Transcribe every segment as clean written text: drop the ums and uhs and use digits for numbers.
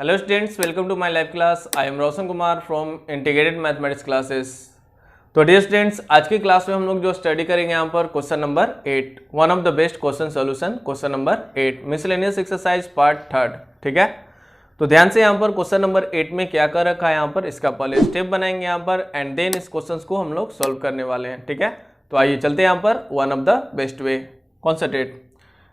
Hello students, welcome to my live class. I am Roshan Kumar from integrated mathematics classes. तो dear students, आज की class में हम लोग जो स्टडी करेंगे यहाँ पर question number 8, one of the best question solution, question number 8 miscellaneous exercise part 3। ठीक है, तो ध्यान से यहाँ पर क्वेश्चन नंबर 8 में क्या कर रखा है, यहाँ पर इसका पहले स्टेप बनाएंगे यहाँ पर एंड देन इस क्वेश्चन को हम लोग सोल्व करने वाले हैं। ठीक है, तो आइए चलते हैं यहाँ पर one of the best way. Concentrate,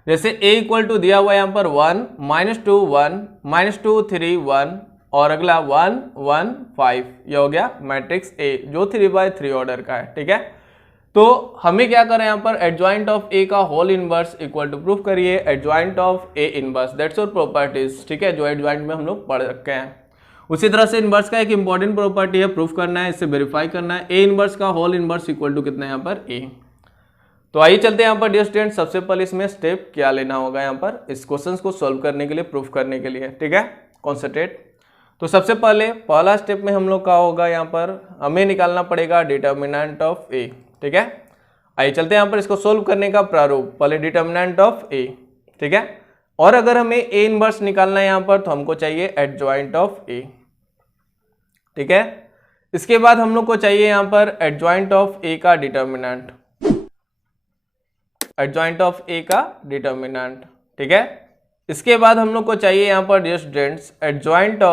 जैसे a इक्वल टू दिया हुआ है यहाँ पर 1 -2 1 -2 3 1 और अगला 1 1 5, ये हो गया मैट्रिक्स A जो 3/3 ऑर्डर का है। ठीक है, तो हमें क्या करें यहाँ पर एडजॉइंट ऑफ A का whole inverse equal to proof करिए adjoint of A inverse, that's your properties. ठीक है, जो एडजॉइंट में हम लोग पढ़ रखे हैं। उसी तरह से इनवर्स का एक इंपॉर्टेंट प्रॉपर्टी है, प्रूफ करना है, इससे वेरीफाई करना है। A इनवर्स का होल इनवर्स इक्वल टू कितना है यहाँ पर A। तो आइए चलते हैं यहाँ पर डियर स्टूडेंट, सबसे पहले इसमें स्टेप क्या लेना होगा यहाँ पर इस क्वेश्चन को सॉल्व करने के लिए, प्रूफ करने के लिए। ठीक है, कॉन्सेंट्रेट। तो सबसे पहले पहला स्टेप में हम लोग का होगा यहाँ पर हमें निकालना पड़ेगा डिटर्मिनेंट ऑफ ए। ठीक है, आइए चलते हैं यहाँ पर इसको सोल्व करने का प्रारूप। पहले डिटर्मिनेंट ऑफ ए। ठीक है, और अगर हमें ए इनवर्स निकालना है यहाँ पर तो हमको चाहिए एडजॉइंट ऑफ ए। ठीक है, इसके बाद हम लोग को चाहिए यहाँ पर एडजॉइंट ऑफ ए का डिटर्मिनेंट, एडजॉइंट ऑफ ए का डिटर्मिनेंट। ठीक है, इसके बाद हम लोग को चाहिए यहाँ पर डियर स्टूडेंट्स एडजॉइंट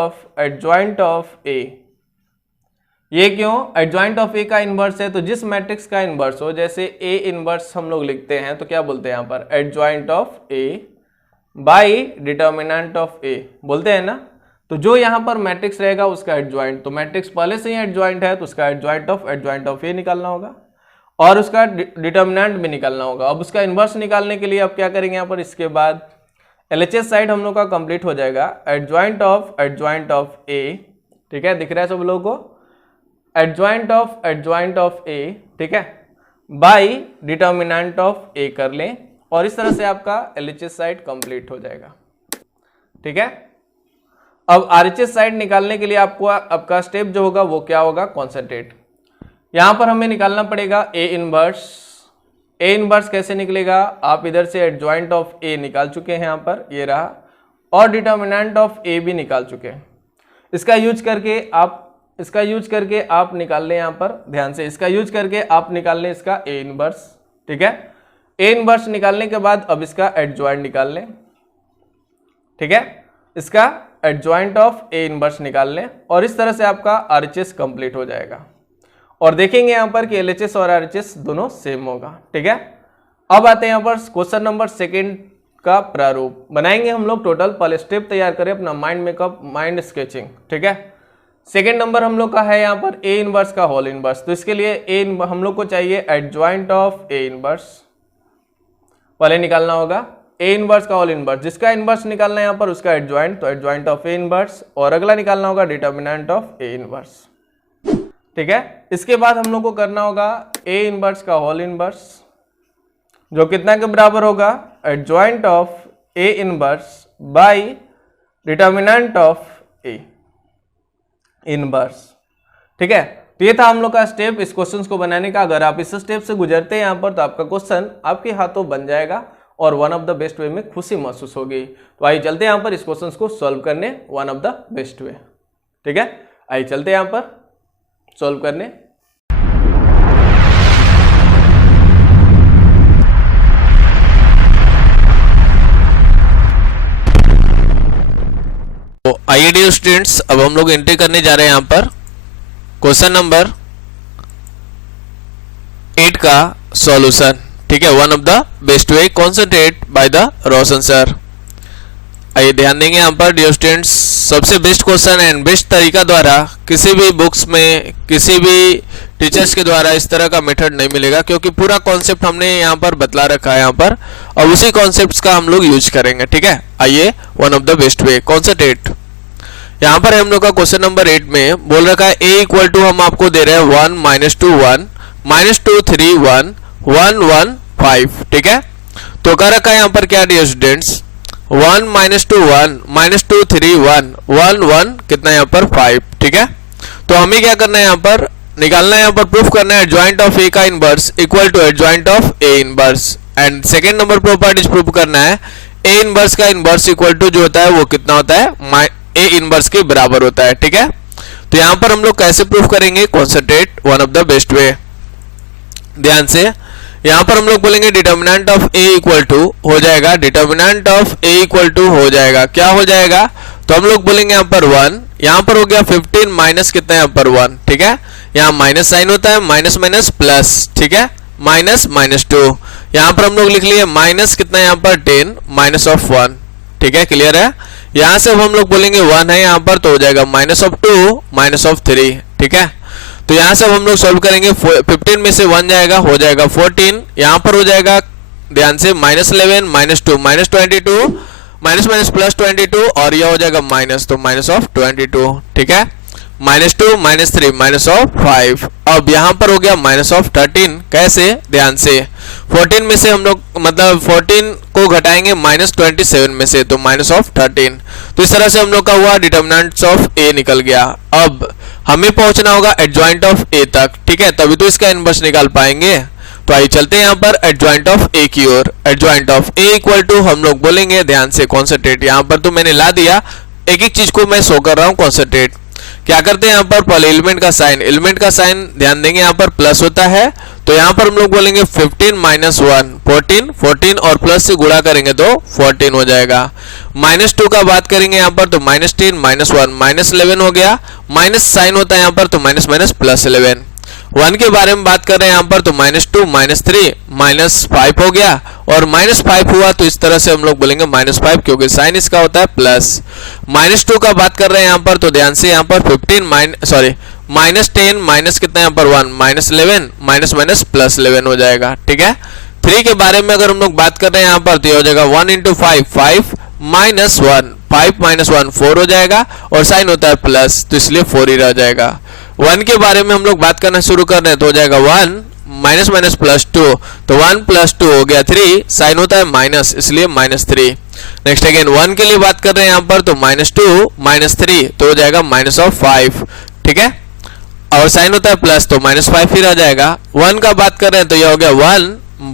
ऑफ ए। ये क्यों? एडजॉइंट ऑफ ए का इनवर्स है, तो जिस मैट्रिक्स का इनवर्स हो, जैसे ए इनवर्स हम लोग लिखते हैं तो क्या बोलते हैं यहाँ पर adjoint of A by determinant of A बोलते हैं ना। तो जो यहाँ पर मैट्रिक्स रहेगा उसका एडजॉइंट, तो मैट्रिक्स पहले से ही एडजॉइंट है तो उसका एडजॉइंट ऑफ ए निकालना होगा और उसका डिटर्मिनेंट भी निकालना होगा। अब उसका इन्वर्स निकालने के लिए अब क्या करेंगे यहाँ पर, इसके बाद एलएचएस साइड हम लोग का कंप्लीट हो जाएगा एडजॉइंट ऑफ ए। ठीक है, दिख रहा है सब लोगों को, एडजॉइंट ऑफ ए। ठीक है, बाई डिटर्मिनेंट ऑफ ए कर लें और इस तरह से आपका एलएचएस साइड कंप्लीट हो जाएगा। ठीक है, अब आरएचएस साइड निकालने के लिए आपको आपका स्टेप जो होगा वो क्या होगा, कॉन्सेंट्रेट। यहां पर हमें निकालना पड़ेगा ए इनवर्स। ए इनवर्स कैसे निकलेगा, आप इधर से एडजॉइंट ऑफ ए निकाल चुके हैं यहाँ पर, ये रहा, और डिटर्मिनेंट ऑफ ए भी निकाल चुके हैं। इसका यूज करके आप निकाल लें यहाँ पर, ध्यान से इसका यूज करके आप निकाल लें इसका ए इनवर्स। ठीक है, ए इनवर्स निकालने के बाद अब इसका एडजॉइंट निकाल लें। ठीक है, इसका एडजॉइंट ऑफ ए इनवर्स निकाल लें और इस तरह से आपका आरएचएस कंप्लीट हो जाएगा और देखेंगे यहाँ पर कि एलएचएस और आरएचएस दोनों सेम होगा। ठीक है, अब आते हैं यहाँ पर क्वेश्चन नंबर 2 का प्रारूप बनाएंगे हम लोग। टोटल पहले स्टेप तैयार करें अपना माइंड मेकअप, माइंड स्केचिंग। ठीक है, सेकेंड नंबर हम लोग का है यहाँ पर ए इनवर्स का होल इनवर्स, तो इसके लिए हम लोग को चाहिए एडजॉइंट ऑफ ए इनवर्स, पहले निकालना होगा ए इनवर्स का होल इनवर्स। जिसका इनवर्स निकालना है यहाँ पर उसका एडजॉइंट, तो एडजॉइंट ऑफ ए इनवर्स, और अगला निकालना होगा डिटर्मिनेंट ऑफ ए इनवर्स। ठीक है, इसके बाद हम लोग को करना होगा ए इनवर्स का होल इनवर्स, जो कितना के बराबर होगा, adjoint of A inverse by determinant of A inverse. ठीक है, तो ये था हम लोग का स्टेप इस क्वेश्चन को बनाने का। अगर आप इस स्टेप से गुजरते हैं यहाँ पर तो आपका क्वेश्चन आपके हाथों बन जाएगा और वन ऑफ द बेस्ट वे में खुशी महसूस होगी। तो आइए चलते हैं यहाँ पर इस क्वेश्चन को सॉल्व करने, वन ऑफ द बेस्ट वे। ठीक है, आइए चलते हैं यहाँ पर सॉल्व करने। तो आइए डियर स्टूडेंट्स, अब हम लोग एंट्री करने जा रहे हैं यहाँ पर क्वेश्चन नंबर 8 का सॉल्यूशन। ठीक है, one of the best way, concentrate by the Roshan sir. आइए ध्यान देंगे यहाँ पर डियर स्टूडेंट्स, सबसे बेस्ट क्वेश्चन एंड बेस्ट तरीका द्वारा किसी भी बुक्स में, किसी भी टीचर्स के द्वारा इस तरह का मेथड नहीं मिलेगा, क्योंकि पूरा कॉन्सेप्ट हमने यहाँ पर बतला रखा है यहाँ पर, और उसी कॉन्सेप्ट्स का हम लोग यूज करेंगे। ठीक है, आइए one of the best way, concentrate. यहाँ पर हम लोग का क्वेश्चन नंबर 8 में बोल रखा है ए इक्वल टू हम आपको दे रहे हैं 1 -2 1 -2 3 1 1 1 5। ठीक है, तो कह रखा है यहाँ पर क्या डियर स्टूडेंट्स, 1 -2 1 -2 3 1 1 1 कितना यहाँ पर 5। ठीक है, तो हमें क्या करना है यहाँ पर, निकालना है यहाँ पर, प्रूफ करना है एडजॉइंट ऑफ ए का inverse equal to adjoint of A inverse, and second number properties proof करना है ए इनवर्स का इनवर्स इक्वल टू जो होता है वो कितना होता है ए इनवर्स के बराबर होता है। ठीक है, तो यहां पर हम लोग कैसे प्रूफ करेंगे, concentrate one of the best way. ध्यान से यहां पर हम लोग बोलेंगे determinant of A equal to हो जाएगा, determinant of A equal to हो जाएगा, क्या हो जाएगा, तो हम लोग बोलेंगे यहां पर 1, यहां पर हो गया 15 माइनस कितना यहां पर 1। ठीक है, यहां माइनस साइन होता है, माइनस माइनस प्लस। ठीक है, माइनस माइनस 2, यहां पर हम लोग लिख लिए माइनस कितना यहां पर 10 माइनस ऑफ 1। ठीक है, क्लियर है। यहां से हम लोग बोलेंगे 1 है यहां पर, तो हो जाएगा माइनस ऑफ 2 माइनस ऑफ 3। ठीक है, तो यहां से हम लोग सॉल्व करेंगे, 15 में से 1 जाएगा, हो जाएगा 14, यहां पर हो जाएगा ध्यान से minus 11 minus 2 minus 22 minus minus plus 22 और यह हो जाएगा माइनस, तो माइनस ऑफ 22। ठीक है, माइनस 2 माइनस 3 माइनस ऑफ 5। अब यहां पर हो गया माइनस ऑफ 13, कैसे, ध्यान से 14 में से हम लोग मतलब 14 को घटाएंगे माइनस 27 में से, तो माइनस ऑफ 13। तो इस तरह से हम लोग का हुआ डिटर्मिनेंट्स ऑफ ए निकल गया। अब हमें पहुंचना होगा एडजॉइंट ऑफ ए तक। ठीक है, तभी तो इसका इनवर्स निकाल पाएंगे। तो आइए चलते हैं यहाँ पर एडजॉइंट ऑफ ए की ओर। Adjoint of A equal to हम लोग बोलेंगे, ध्यान से कॉन्सेंट्रेट, यहाँ पर तो मैंने ला दिया, एक एक चीज को मैं शो कर रहा हूँ। कॉन्सेंट्रेट क्या करते हैं यहाँ पर, पहले एलिमेंट का साइन ध्यान देंगे, यहाँ पर प्लस होता है, तो यहाँ पर हम लोग बोलेंगे 15 माइनस 1 14 और प्लस से गुणा करेंगे तो 14 हो जाएगा। माइनस 2 का बात करेंगे यहाँ पर, तो माइनस 10 माइनस 1 माइनस 11 हो गया, माइनस साइन होता है यहाँ पर, तो माइनस माइनस प्लस 11। 1 के बारे में बात कर रहे हैं यहाँ पर, तो माइनस 2 माइनस 3 माइनस 5 हो गया, और माइनस 5 हुआ तो इस तरह से हम लोग बोलेंगे माइनस 5, क्योंकि साइन इसका होता है प्लस। माइनस 2 का बात कर रहे हैं यहाँ पर, तो ध्यान से यहाँ पर 15 माइनस 10 माइनस कितना यहाँ पर 1 माइनस 11 माइनस माइनस प्लस 11 हो जाएगा। ठीक है, 3 के बारे में अगर हम लोग बात कर रहे हैं यहाँ पर, तो ये हो जाएगा 1 इंटू 5 माइनस 1 5 माइनस 1 4 हो जाएगा, और साइन होता है प्लस, तो इसलिए 4 ही रह जाएगा। 1 के बारे में हम लोग बात करना शुरू कर रहे हैं, तो हो जाएगा 1 माइनस माइनस प्लस 2, तो 1 प्लस 2 हो गया 3, साइन होता है माइनस, इसलिए माइनस 3। नेक्स्ट अगेन 1 के लिए बात कर रहे हैं यहाँ पर, तो माइनस 2 माइनस 3, तो हो जाएगा माइनस ऑफ 5। ठीक है, और साइन होता है प्लस, तो माइनस 5 ही रह जाएगा। 1 का बात कर रहे हैं, तो यह हो गया 1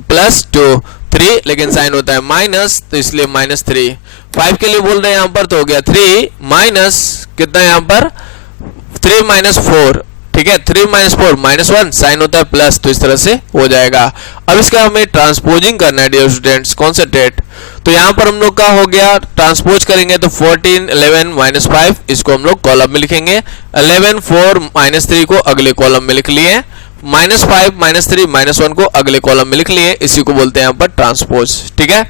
प्लस 2 3, लेकिन साइन होता है माइनस, तो इसलिए माइनस 3। 5 के लिए बोल रहे हैं यहाँ पर, तो हो गया 3 माइनस कितना यहाँ पर 3 माइनस 4। ठीक है, 3 माइनस 4 माइनस 1, साइन होता है प्लस, तो इस तरह से हो जाएगा। अब इसका हमें ट्रांसपोजिंग करना है डियर स्टूडेंट्स, कॉन्सेंट्रेट। तो यहाँ पर हम लोग का हो गया, ट्रांसपोज करेंगे तो 14 11 माइनस 5, इसको हम लोग कॉलम में लिखेंगे, 11 4 माइनस 3 को अगले कॉलम में लिख लिए, माइनस 5 माइनस 3 माइनस 1 को अगले कॉलम में लिख लिए, इसी को बोलते हैं यहाँ पर ट्रांसपोज। ठीक है,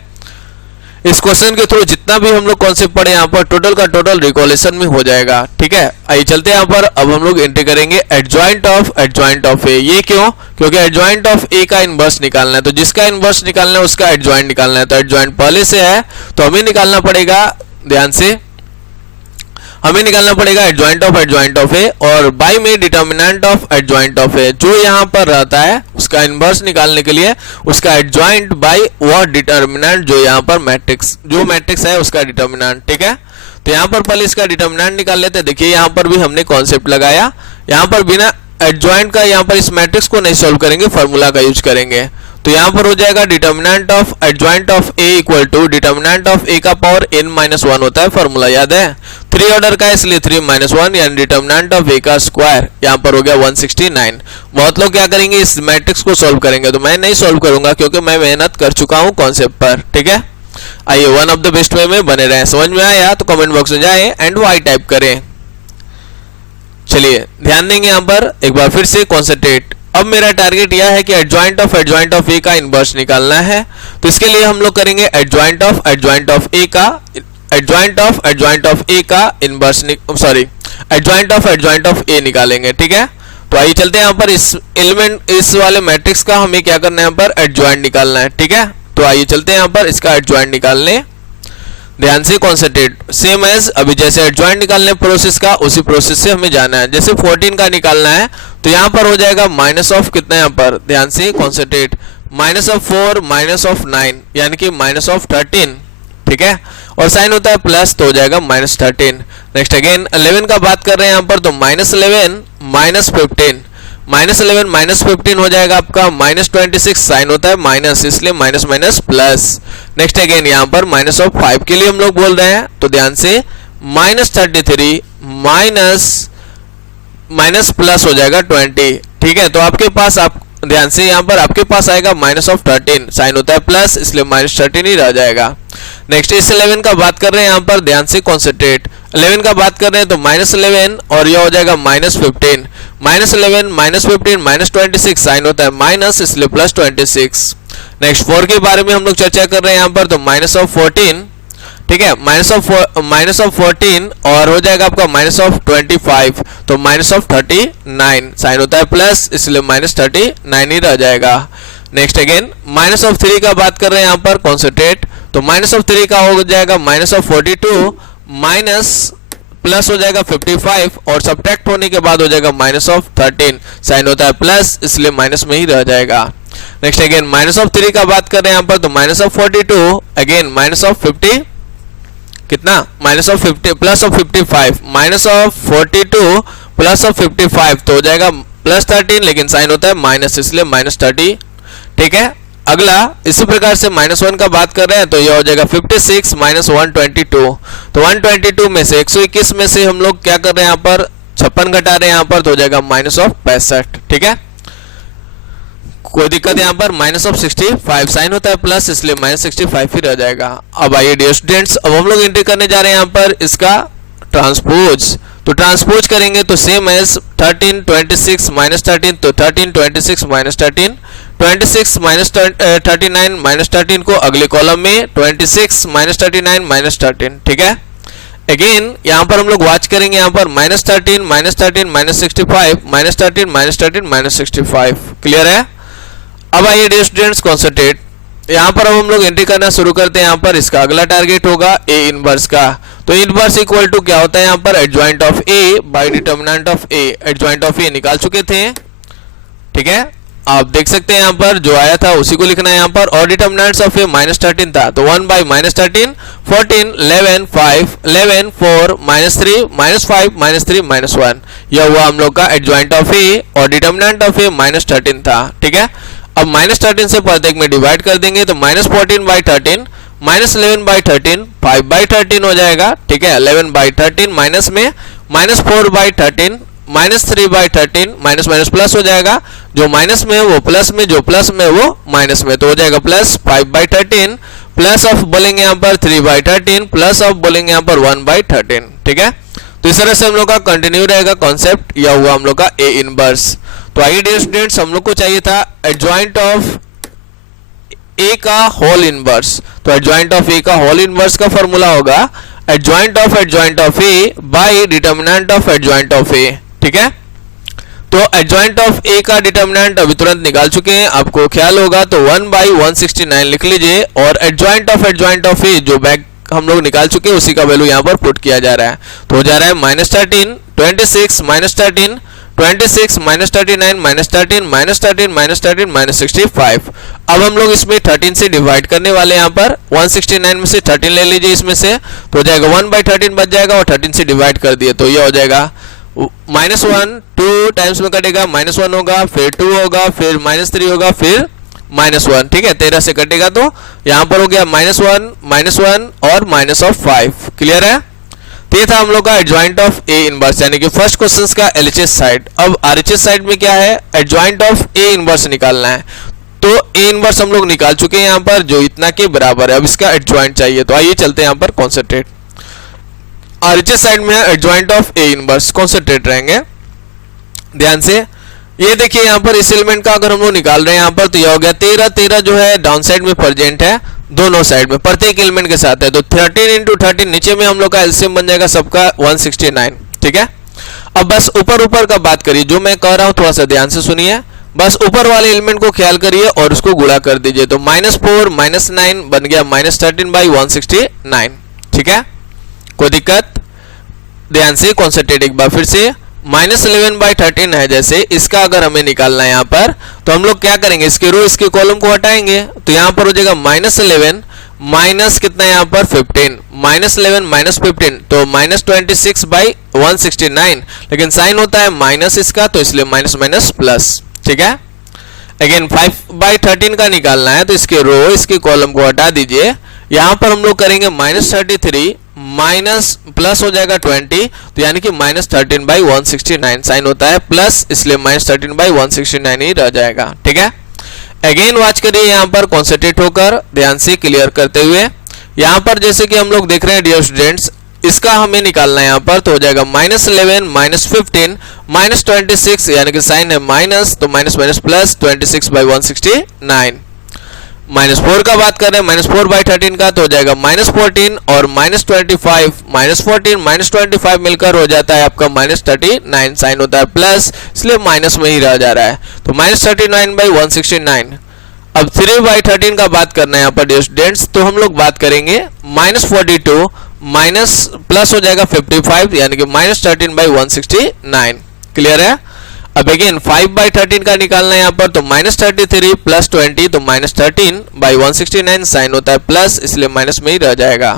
इस क्वेश्चन के थ्रू जितना भी हम लोग कॉन्सेप्ट पढ़े यहाँ पर टोटल का टोटल रिकॉलेशन में हो जाएगा। ठीक है, आइए चलते हैं यहाँ पर, अब हम लोग एंट्री करेंगे एडजॉइंट ऑफ ए। ये क्यों, क्योंकि एडजॉइंट ऑफ ए का इनवर्स निकालना है, तो जिसका इनवर्स निकालना है उसका एडजॉइंट निकालना है। तो एडजॉइंट पहले से है, तो हमें निकालना पड़ेगा, ध्यान से हमें निकालना पड़ेगा एडजॉइंट ऑफ ए, और बाई में डिटर्मिनेंट ऑफ एडजॉइंट ऑफ ए, जो यहाँ पर रहता है उसका इनवर्स निकालने के लिए उसका एडजॉइंट बाई वह डिटर्मिनेंट जो यहाँ पर मैट्रिक्स है उसका डिटर्मिनेंट। ठीक है, तो यहाँ पर पहले इसका डिटर्मिनेंट निकाल लेते हैं। देखिए यहाँ पर भी हमने कॉन्सेप्ट लगाया, यहाँ पर बिना एडजॉइंट का यहाँ पर इस मैट्रिक्स को नहीं सॉल्व करेंगे, फॉर्मूला का यूज करेंगे। तो यहाँ पर हो जाएगा determinant of adjoint of A equal to determinant of A का पावर n माइनस 1 होता है, फॉर्मूला याद है, 3 ऑर्डर का है इसलिए 3 माइनस 1, यानी डिटर्मिनेंट ऑफ ए का स्क्वायर यहाँ पर हो गया 169। बहुत लोग क्या करेंगे, इस मैट्रिक्स को सॉल्व करेंगे, तो मैं नहीं सॉल्व करूंगा क्योंकि मैं मेहनत कर चुका हूँ कॉन्सेप्ट पर। ठीक है, आइए वन ऑफ द बेस्ट वे में बने रहें। समझ में आया तो कमेंट बॉक्स में जाएं एंड वाई टाइप करें। चलिए ध्यान देंगे यहाँ पर एक बार फिर से कॉन्सेंट्रेट। अब मेरा टारगेट यह है कि एडजॉइंट ऑफ ए का इनवर्स निकालना है, तो इसके लिए हम लोग करेंगे एडजॉइंट ऑफ ए का इनवर्स, सॉरी एडजॉइंट ऑफ ए निकालेंगे। ठीक है, तो आइए चलते हैं यहाँ पर, इस वाले मैट्रिक्स का हमें क्या करना है, यहाँ पर एडजॉइंट निकालना है। ठीक है, तो आइए चलते हैं यहाँ पर इसका एडजॉइंट निकालने। ध्यान से कॉन्सेंट्रेट, सेम एज अभी जैसे एडजॉइंट निकालने प्रोसेस का, उसी प्रोसेस से हमें जाना है। जैसे 14 का निकालना है तो यहाँ पर हो जाएगा माइनस ऑफ कितना, यहाँ पर ध्यान से concentrate, minus of 4 minus of 9 यानी कि माइनस ऑफ 13। ठीक है, और साइन होता है प्लस, तो हो जाएगा माइनस 13। नेक्स्ट अगेन 11 का बात कर रहे हैं यहाँ पर, तो माइनस 11 माइनस 15, माइनस 11 माइनस 15 हो जाएगा आपका माइनस 26, साइन होता है माइनस, इसलिए minus minus plus. Next again यहाँ पर माइनस ऑफ 5 के लिए हम लोग बोल रहे हैं, तो ध्यान से -33 माइनस प्लस हो जाएगा 20, ठीक है। तो आपके पास, आप ध्यान से यहाँ पर आपके पास आएगा -13, साइन होता है प्लस, इसलिए -13 ही रह जाएगा। नेक्स्ट इस 11 का बात कर रहे हैं यहाँ पर, ध्यान से कॉन्सेंट्रेट। 11 का बात कर रहे हैं तो -11 और यह हो जाएगा -15, -11 -15 -26, साइन होता है माइनस, इसलिए +26। नेक्स्ट 4 के बारे में हम लोग चर्चा कर रहे हैं यहाँ पर, तो -14, ठीक है, -14 और हो जाएगा आपका -25, तो -39, साइन होता है प्लस, इसलिए -39 ही रह जाएगा। नेक्स्ट अगेन -3 का बात कर रहे हैं यहाँ पर, कॉन्सेंट्रेट। तो -3 का हो जाएगा -42 माइनस प्लस हो जाएगा 55 और सब्ट्रैक्ट होने के बाद हो जाएगा -13, साइन होता है प्लस, इसलिए माइनस में ही रह जाएगा। नेक्स्ट अगेन -3 का बात कर रहे हैं यहाँ पर, तो -42 अगेन -50 कितना, -50 +55 -42 +55, तो हो जाएगा +13, लेकिन साइन होता है माइनस, इसलिए -30, ठीक है। अगला इसी प्रकार से -1 का बात कर रहे हैं तो यह हो जाएगा 56 -122, तो 122 में से 121 में से हम लोग क्या कर रहे हैं यहाँ पर, 56 घटा रहे हैं यहाँ पर, तो हो जाएगा -65, ठीक है। कोई दिक्कत यहाँ पर, -65 साइन होता है प्लस, इसलिए -65 ही रह जाएगा। अब आइए डियर स्टूडेंट्स, अब हम लोग एंट्री करने जा रहे हैं यहाँ पर इसका ट्रांसपोज। तो ट्रांसपोज करेंगे तो सेम एज 13 26 -13, तो 13 26 -13, 26 -39 -13 को अगले कॉलम में 26 -39 -13, ठीक है। अगेन यहाँ पर हम लोग वॉच करेंगे यहाँ पर -13 -13 -65 -13 -13 -65, क्लियर है। अब आइए डियर स्टूडेंट्स कॉन्सेंट्रेट, यहाँ पर अब हम लोग एंट्री करना शुरू करते हैं। यहाँ पर इसका अगला टारगेट होगा ए इनवर्स का। तो इनवर्स इक्वल टू क्या होता है यहाँ पर, adjoint of A by determinant of A. Adjoint of A निकाल चुके थे, ठीक है, आप देख सकते हैं यहाँ पर जो आया था उसी को लिखना है यहाँ पर, और डिटर्मिनेंट्स ऑफ ए -13 था, तो 1 बाई -13 14 11 5 11 4 -3 -5 -3 -1, यह हुआ हम लोग का एडजॉइंट ऑफ ए और डिटर्मिनेंट ऑफ ए -13 था, ठीक है। अब -13 से प्रत्येक में डिवाइड कर देंगे तो -14 बाई 13 -11 बाई 13 5 बाई 13 हो जाएगा, ठीक है। 11 बाई 13 माइनस में -4 by 13 -3 by 13 minus minus plus हो जाएगा, जो माइनस में वो प्लस में, जो प्लस में वो माइनस में, तो हो जाएगा प्लस 5 बाई 13 प्लस ऑफ बोलेंगे यहाँ पर 3 बाई 13 प्लस ऑफ बोलेंगे यहाँ पर 1 बाई 13, ठीक है। तो इस तरह से हम लोग का कंटिन्यू रहेगा कॉन्सेप्ट, यह हुआ हम लोग का ए इनवर्स। तो आइए डियर स्टूडेंट्स, हम लोग को चाहिए था एडजॉइंट ऑफ ए का होल इनवर्स। तो एडजॉइंट ऑफ ए का होल इनवर्स का फॉर्मूला होगा adjoint of A by determinant of adjoint of A, ठीक है। तो एडजॉइंट ऑफ ए का डिटर्मिनेंट अभी तुरंत निकाल चुके हैं, आपको ख्याल होगा, तो 1 बाई 169 लिख लीजिए, और एडजॉइंट ऑफ ए जो बैक हम लोग निकाल चुके हैं उसी का वैल्यू यहाँ पर पुट किया जा रहा है, तो हो जा रहा है -13 26 -13 26 -39 -13 -13 -65। अब हम लोग इसमें 13 से डिवाइड करने वाले हैं, यहाँ पर 169 में से 13 ले लीजिए इसमें से, तो हो जाएगा 1 बाई 13 बच जाएगा, और 13 से डिवाइड कर दिए तो ये हो जाएगा -1 2 टाइम्स में कटेगा, -1 होगा, फिर 2 होगा, फिर -3 होगा, फिर -1, ठीक है। 13 से कटेगा तो यहाँ पर हो गया -1 और -5, क्लियर है। तो ये था हम लोग का एडजॉइंट ऑफ ए इनवर्स, यानी कि फर्स्ट क्वेश्चन का एलएचएस साइड। अब आरएचएस साइड में क्या है, एडजॉइंट ऑफ ए इनवर्स निकालना है। तो ए इनवर्स हम लोग निकाल चुके हैं यहाँ पर, जो इतना के बराबर है। अब इसका एडजॉइंट चाहिए, तो आइए चलते हैं यहाँ पर कॉन्सेंट्रेट। आरएचएस साइड में adjoint of A inverse, concentrate रहेंगे ध्यान से। ये देखिए यहाँ पर इस एलिमेंट का अगर हम लोग निकाल रहे हैं यहाँ पर, तो यह हो गया 13 जो है डाउन साइड में प्रेजेंट है, दोनों साइड में प्रत्येक एलिमेंट के साथ है, तो 13 इंटू 13 नीचे में हम लोग का एलसीएम बन जाएगा सबका 169, ठीक है। अब बस ऊपर का बात करिए, जो मैं कह रहा हूँ थोड़ा सा ध्यान से सुनिए, बस ऊपर वाले एलिमेंट को ख्याल करिए और उसको गुणा कर दीजिए, तो -4 -9 बन गया -13 बाई 169, ठीक है। कोई दिक्कत, ध्यान से कॉन्सेंट्रेट एक बार फिर से। -11 बाई 13 है, जैसे इसका अगर हमें निकालना है यहाँ पर, तो हम लोग क्या करेंगे, इसके रो इसके कॉलम को हटाएंगे, तो यहाँ पर हो जाएगा -11 माइनस कितना यहाँ पर 15, -11 -15, तो -26 बाई 169, लेकिन साइन होता है माइनस इसका, तो इसलिए माइनस माइनस प्लस, ठीक है। अगेन 5 बाई 13 का निकालना है, तो इसके रो इसके कॉलम को हटा दीजिए, यहाँ पर हम लोग करेंगे -33 माइनस प्लस हो जाएगा 20, तो यानी कि -13/169 साइन होता है प्लस, इसलिए -13/169 ही रह जाएगा। ठीक है, अगेन वॉच करिए यहाँ पर कॉन्सेंट्रेट होकर ध्यान से क्लियर करते हुए। यहाँ पर जैसे कि हम लोग देख रहे हैं डियर स्टूडेंट्स, इसका हमें निकालना है यहाँ पर, तो हो जाएगा -11 -15 -26, यानी कि साइन है माइनस, तो माइनस माइनस प्लस 26/169। -4 का बात कर रहे हैं, -4/13 का, तो हो जाएगा -14 और -25, -14 -25 मिलकर हो जाता है आपका -39, साइन होता है प्लस, इसलिए माइनस में ही रह जा रहा है, तो -39/169। अब 3/13 का बात करना है यहाँ पर डियर स्टूडेंट्स, तो हम लोग बात करेंगे -42 माइनस प्लस हो जाएगा 55, यानी कि -13/169। क्लियर है। अब अगेन 5/13 का निकालना है यहाँ पर, तो -33 प्लस 20, तो -13/169 साइन होता है प्लस, इसलिए माइनस में ही रह जाएगा।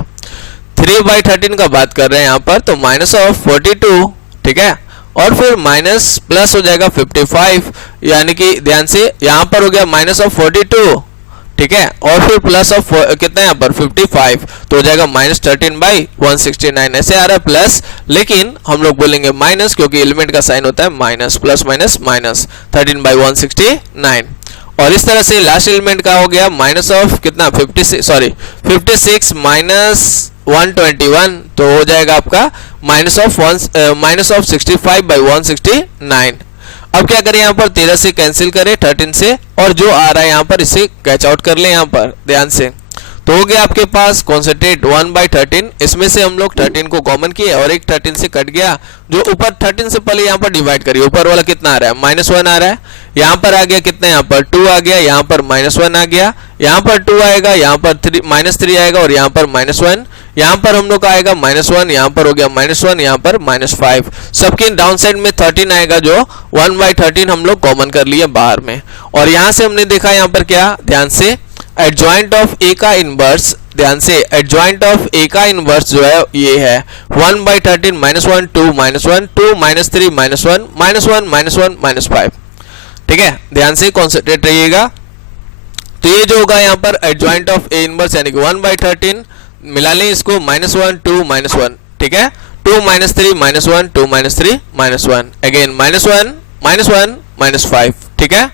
3/13 का बात कर रहे हैं यहाँ पर, तो -42, ठीक है, और फिर माइनस प्लस हो जाएगा 55, यानी कि ध्यान से यहाँ पर हो गया -42, ठीक है, और फिर प्लस ऑफ कितना यहाँ पर 55, तो हो जाएगा -13/169, ऐसे आ रहा है प्लस, लेकिन हम लोग बोलेंगे माइनस, क्योंकि एलिमेंट का साइन होता है माइनस, प्लस माइनस माइनस 13/169। और इस तरह से लास्ट एलिमेंट का हो गया माइनस ऑफ कितना 56 माइनस 121, तो हो जाएगा आपका माइनस ऑफ 65/169। अब क्या करें यहाँ पर 13 से कैंसिल करें 13 से, और जो आ रहा है यहाँ पर इसे कैच आउट कर लें यहाँ पर ध्यान से, तो हो गया आपके पास कॉन्सेंट्रेट 1/13। इसमें से हम लोग 13 को कॉमन किए और एक 13 से कट गया, जो ऊपर 13 से पहले यहाँ पर डिवाइड करिए, ऊपर वाला कितना आ रहा है -1 आ रहा है, यहाँ पर आ गया कितना, यहाँ पर 2 आ गया, यहाँ पर -1 आ गया, यहाँ पर 2 आएगा, यहाँ पर -3 आएगा, और यहाँ पर -1, यहाँ पर हम लोग का आएगा -1, यहाँ पर हो गया -1, यहाँ पर -5, सबके डाउन साइड में 13 आएगा, जो 1/13 हम लोग कॉमन कर लिए बाहर में। और यहाँ से हमने देखा यहाँ पर क्या, ध्यान से एडजॉइंट ऑफ ए का इनवर्स, ध्यान से एडजॉइंट ऑफ ए का इनवर्स जो है ये है 1/13 -1 2 -1 2 -3 -1 -1 -1 -5। ठीक है, ध्यान से कॉन्सेंट्रेट रहिएगा। तो ये जो होगा यहाँ पर एडजॉइंट ऑफ ए इनवर्स, यानी कि 1/13 मिला लें इसको, -1 2 -1, ठीक है, 2 -3 -1 2 -3 -1, अगेन -1 -1 -5। ठीक है,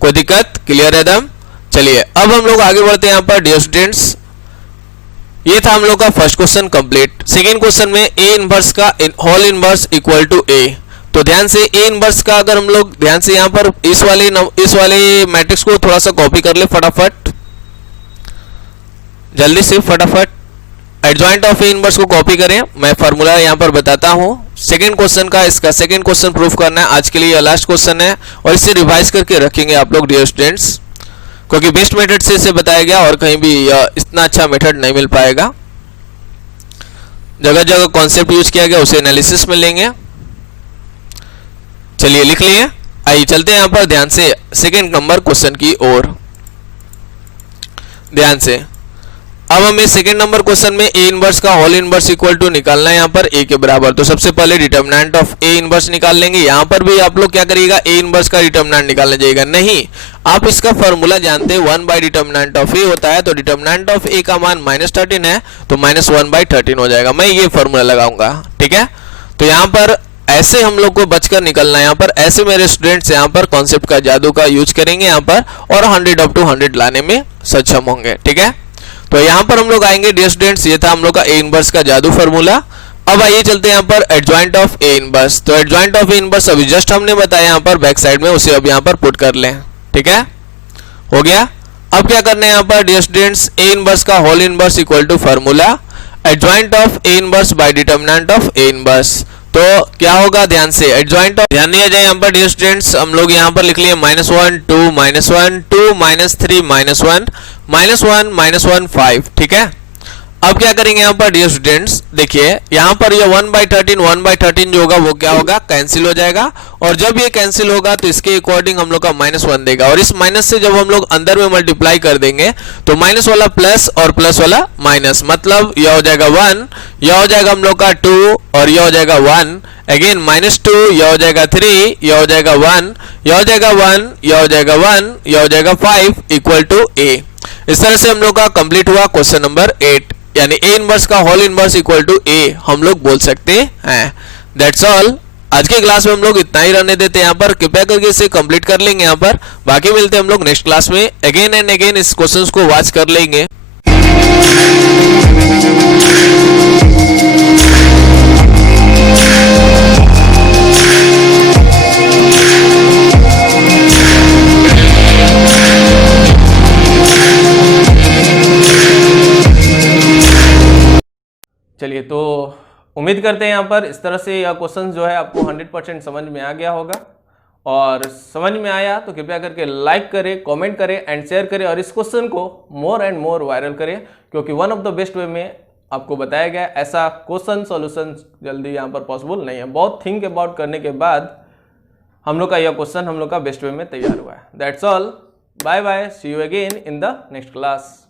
कोई दिक्कत, क्लियर है एकदम। चलिए अब हम लोग आगे बढ़ते हैं यहाँ पर डियर स्टूडेंट्स। ये था हम लोग का first question complete. Second question में ए इनवर्स का होल इनवर्स इक्वल टू ए, तो ध्यान से ए इनवर्स का अगर हम लोग ध्यान से यहाँ पर इस वाले मैट्रिक्स को थोड़ा सा कॉपी कर ले फटाफट, जल्दी से फटाफट एडजॉइंट ऑफ ए इनवर्स को कॉपी करें। मैं फार्मूला यहाँ पर बताता हूँ सेकेंड क्वेश्चन का, इसका सेकेंड क्वेश्चन प्रूफ करना है, आज के लिए लास्ट क्वेश्चन है, और इसे रिवाइज करके रखेंगे आप लोग डियर स्टूडेंट्स, क्योंकि बेस्ट मेथड से इसे बताया गया और कहीं भी इतना अच्छा मेथड नहीं मिल पाएगा। जगह जगह कॉन्सेप्ट यूज किया गया, उसे एनालिसिस में लेंगे। चलिए लिख लिए, आइए चलते हैं यहाँ पर ध्यान से सेकेंड नंबर क्वेश्चन की ओर ध्यान से। अब हमें सेकेंड नंबर क्वेश्चन में ए इनवर्स का होल इनवर्स इक्वल टू निकालना है यहाँ पर ए के बराबर। तो सबसे पहले डिटर्मिनेंट ऑफ ए इनवर्स निकाल लेंगे। यहाँ पर भी आप लोग क्या करिएगा, ए इनवर्स का डिटर्मिनेंट निकालने जाइएगा नहीं, आप इसका फॉर्मूला जानते हैं 1/डिटर्मिनेंट ऑफ ए होता है, तो डिटर्मिनेंट ऑफ ए का मान -13 है, तो -1/13 हो जाएगा। मैं ये फॉर्मूला लगाऊंगा, ठीक है। तो यहाँ पर ऐसे हम लोग को बचकर निकलना है, यहाँ पर ऐसे मेरे स्टूडेंट्स यहाँ पर कॉन्सेप्ट का जादू का यूज करेंगे यहाँ पर, और 100 अप टू 100 लाने में सक्षम होंगे, ठीक है। तो यहाँ पर हम लोग आएंगे डियर स्टूडेंट्स, ये था हम लोग का ए इनवर्स का जादू फार्मूला। अब आइए चलते हैं यहाँ पर एडजॉइंट ऑफ ए इनवर्स। तो एडजॉइंट ऑफ ए इनवर्स अभी जस्ट हमने बताया यहाँ पर बैक साइड में, उसे अब यहाँ पर पुट कर लें, ठीक है, हो गया। अब क्या करना है यहाँ पर डियर स्टूडेंट्स, ए इनवर्स का whole inverse equal to formula adjoint of A inverse by determinant of A inverse. तो क्या होगा, ध्यान से एडजॉइंट ऑफ, ध्यान दिया जाए यहाँ पर डियर स्टूडेंट्स, हम लोग यहाँ पर लिख लिए -1 2 -1 2 -3 -1 -1 -1 5, ठीक है। अब क्या करेंगे यहाँ पर डियर स्टूडेंट्स, देखिए यहाँ पर ये 1/13 जो होगा वो क्या होगा, कैंसिल हो जाएगा, और जब ये कैंसिल होगा तो इसके अकॉर्डिंग हम लोग का -1 देगा, और इस माइनस से जब हम लोग अंदर में मल्टीप्लाई कर देंगे तो माइनस वाला प्लस और प्लस वाला माइनस, मतलब यह हो जाएगा 1, यह हो जाएगा हम लोग का 2, और यह हो जाएगा 1, अगेन -2, यह हो जाएगा 3, यह हो जाएगा 1, यह हो जाएगा 1, यह हो जाएगा 1, यह हो जाएगा 5 इक्वल टू ए। इस तरह से हम लोग का कंप्लीट हुआ क्वेश्चन नंबर 8। यानी ए इनवर्स का होल इनवर्स इक्वल टू ए हम लोग बोल सकते हैं। That's all. आज के क्लास में हम लोग इतना ही रहने देते हैं यहाँ पर, कृपया करके इसे कंप्लीट कर लेंगे यहाँ पर। बाकी मिलते हैं हम लोग नेक्स्ट क्लास में, अगेन एंड अगेन इस क्वेश्चंस को वॉच कर लेंगे। चलिए, तो उम्मीद करते हैं यहाँ पर इस तरह से यह क्वेश्चन जो है आपको 100% समझ में आ गया होगा। और समझ में आया तो कृपया करके लाइक करें, कमेंट करें एंड शेयर करें, और इस क्वेश्चन को मोर एंड मोर वायरल करें, क्योंकि वन ऑफ द बेस्ट वे में आपको बताया गया ऐसा क्वेश्चन सॉल्यूशन जल्दी यहाँ पर पॉसिबल नहीं है। बहुत थिंक अबाउट करने के बाद हम लोग का यह क्वेश्चन हम लोग का बेस्ट वे में तैयार हुआ है। That's all, bye bye, see you again in the next class.